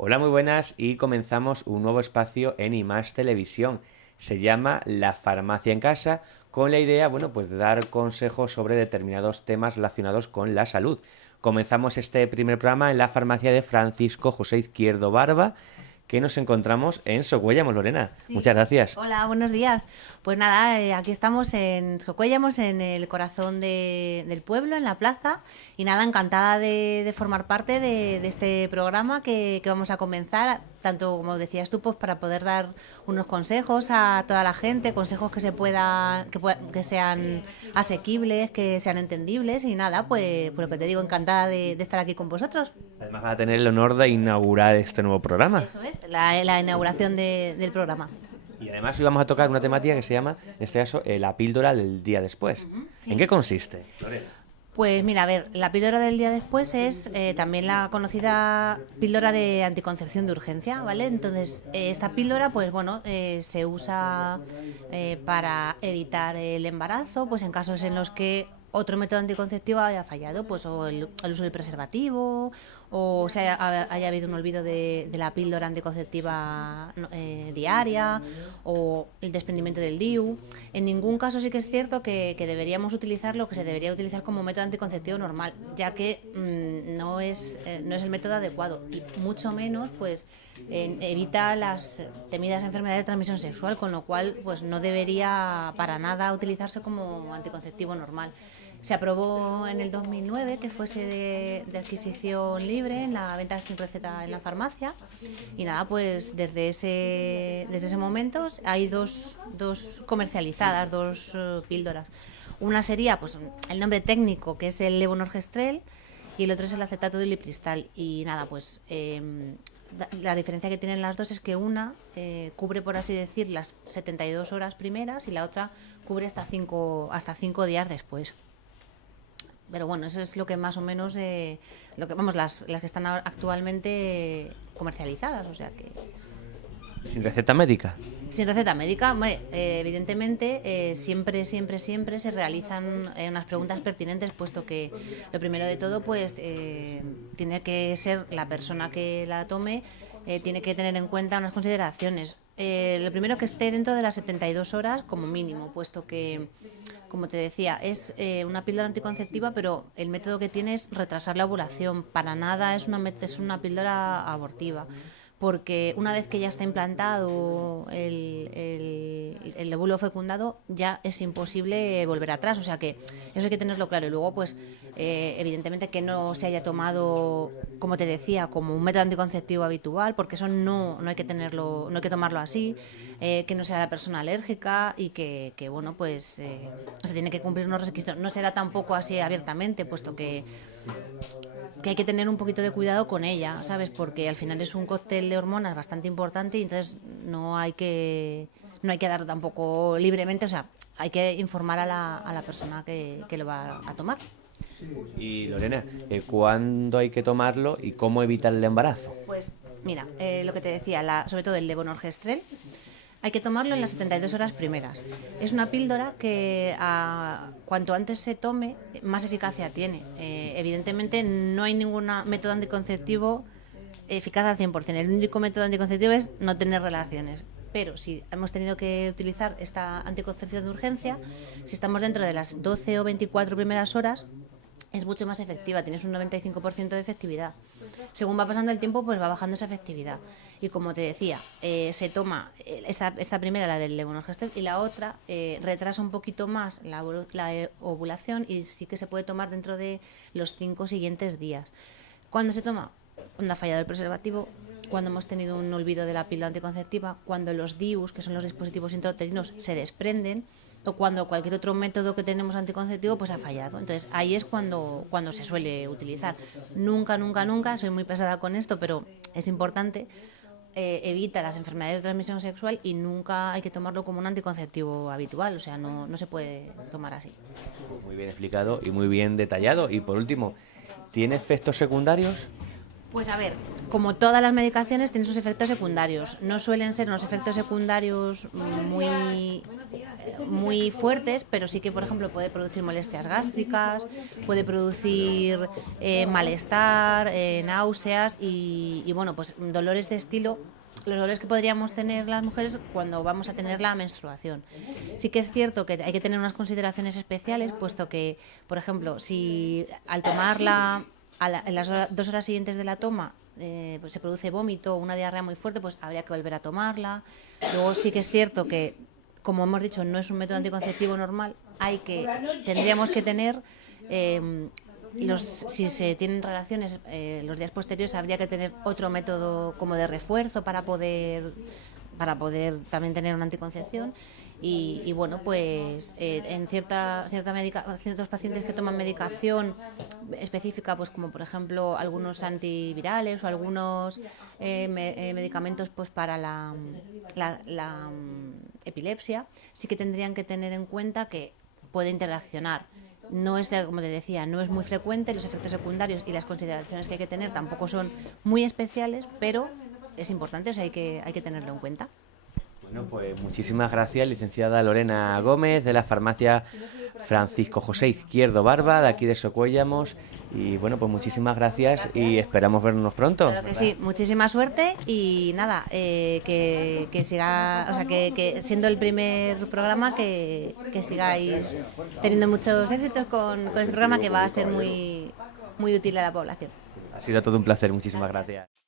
Hola, muy buenas y comenzamos un nuevo espacio en IMAX Televisión. Se llama La Farmacia en Casa con la idea, bueno, pues de dar consejos sobre determinados temas relacionados con la salud. Comenzamos este primer programa en la farmacia de Francisco José Izquierdo Barba, que nos encontramos en Socuéllamos, Lorena. Sí. Muchas gracias. Hola, buenos días. Pues nada, aquí estamos en Socuéllamos, en el corazón del pueblo, en la plaza. Y nada, encantada de formar parte de este programa que vamos a comenzar, tanto como decías tú, pues para poder dar unos consejos a toda la gente, consejos que se puedan, que sean asequibles, que sean entendibles. Y nada, pues lo que te digo, encantada de estar aquí con vosotros. Además, va a tener el honor de inaugurar este nuevo programa. Eso es, la inauguración del programa. Y además hoy vamos a tocar una temática que se llama, en este caso, la píldora del día después. ¿En Sí. qué consiste, Lorena? Pues mira, a ver, la píldora del día después es también la conocida píldora de anticoncepción de urgencia, ¿vale? Entonces, esta píldora, pues bueno, se usa para evitar el embarazo, pues en casos en los que otro método anticonceptivo haya fallado, pues o el uso del preservativo, o se haya habido un olvido de la píldora anticonceptiva diaria, o el desprendimiento del DIU. En ningún caso sí que es cierto que deberíamos utilizar lo que se debería utilizar como método anticonceptivo normal, ya que no es el método adecuado y mucho menos pues evita las temidas enfermedades de transmisión sexual, con lo cual pues no debería para nada utilizarse como anticonceptivo normal. Se aprobó en el 2009 que fuese de adquisición libre en la venta sin receta en la farmacia y nada, pues desde ese momento hay dos comercializadas, dos píldoras. Una sería pues el nombre técnico, que es el levonorgestrel, y el otro es el acetato de ulipristal. Y nada, pues la diferencia que tienen las dos es que una cubre, por así decir, las 72 horas primeras y la otra cubre hasta 5 días después. Pero bueno, eso es lo que más o menos, lo que vamos, las que están actualmente comercializadas, o sea que Sin receta médica. sin receta médica, hombre, evidentemente, siempre se realizan unas preguntas pertinentes, puesto que lo primero de todo, pues tiene que ser la persona que la tome, tiene que tener en cuenta unas consideraciones. Lo primero, que esté dentro de las 72 horas como mínimo, puesto que, como te decía, es una píldora anticonceptiva, pero el método que tiene es retrasar la ovulación. Para nada es una píldora abortiva, porque una vez que ya está implantado el óvulo fecundado, ya es imposible volver atrás. O sea que eso hay que tenerlo claro. Y luego, pues, evidentemente que no se haya tomado, como te decía, como un método anticonceptivo habitual, porque eso no hay que tenerlo, no hay que tomarlo así, que no sea la persona alérgica y que bueno, pues se tiene que cumplir unos requisitos. No se da tampoco así abiertamente, puesto que hay que tener un poquito de cuidado con ella, ¿sabes? Porque al final es un cóctel de hormonas bastante importante y entonces no hay que darlo tampoco libremente, o sea, hay que informar a la persona que lo va a tomar. Y Lorena, ¿cuándo hay que tomarlo y cómo evitar el embarazo? Pues mira, lo que te decía, sobre todo el levonorgestrel, hay que tomarlo en las 72 horas primeras. Es una píldora que cuanto antes se tome, más eficacia tiene. Evidentemente no hay ningún método anticonceptivo eficaz al 100%. El único método anticonceptivo es no tener relaciones. Pero si hemos tenido que utilizar esta anticoncepción de urgencia, si estamos dentro de las 12 o 24 primeras horas, es mucho más efectiva, tienes un 95% de efectividad. Según va pasando el tiempo, pues va bajando esa efectividad. Y como te decía, se toma esta primera, la del levonorgestrel, y la otra retrasa un poquito más la ovulación y sí que se puede tomar dentro de los 5 siguientes días. Cuando se toma, cuando ha fallado el preservativo, cuando hemos tenido un olvido de la píldora anticonceptiva, cuando los DIUs, que son los dispositivos intrauterinos, se desprenden, o cuando cualquier otro método que tenemos anticonceptivo pues ha fallado. Entonces ahí es cuando se suele utilizar. Nunca, soy muy pesada con esto, pero es importante, evita las enfermedades de transmisión sexual y nunca hay que tomarlo como un anticonceptivo habitual, o sea, no se puede tomar así. Muy bien explicado y muy bien detallado. Y por último, ¿tiene efectos secundarios? Pues a ver, como todas las medicaciones tienen sus efectos secundarios. No suelen ser unos efectos secundarios muy fuertes, pero sí que, por ejemplo, puede producir molestias gástricas, puede producir malestar, náuseas y bueno, pues dolores de estilo, los dolores que podríamos tener las mujeres cuando vamos a tener la menstruación. Sí que es cierto que hay que tener unas consideraciones especiales, puesto que, por ejemplo, si al tomarla en las 2 horas siguientes de la toma pues se produce vómito o una diarrea muy fuerte, pues habría que volver a tomarla. Luego sí que es cierto que, como hemos dicho, no es un método anticonceptivo normal, tendríamos que tener, si se tienen relaciones los días posteriores, habría que tener otro método como de refuerzo para poder también tener una anticoncepción. Y bueno, pues en ciertos pacientes que toman medicación específica, pues como por ejemplo algunos antivirales o algunos medicamentos pues para la epilepsia, sí que tendrían que tener en cuenta que puede interaccionar. No es, como te decía, no es muy frecuente, los efectos secundarios y las consideraciones que hay que tener tampoco son muy especiales, pero es importante, o sea, hay que tenerlo en cuenta. Bueno, pues muchísimas gracias, licenciada Lorena Gómez, de la farmacia Francisco José Izquierdo Barba, de aquí de Socuéllamos. Y bueno, pues muchísimas gracias y esperamos vernos pronto. Claro que sí, muchísima suerte y nada, que siga, o sea, que siendo el primer programa, que sigáis teniendo muchos éxitos con este programa, que va a ser muy, muy útil a la población. Ha sido todo un placer, muchísimas gracias.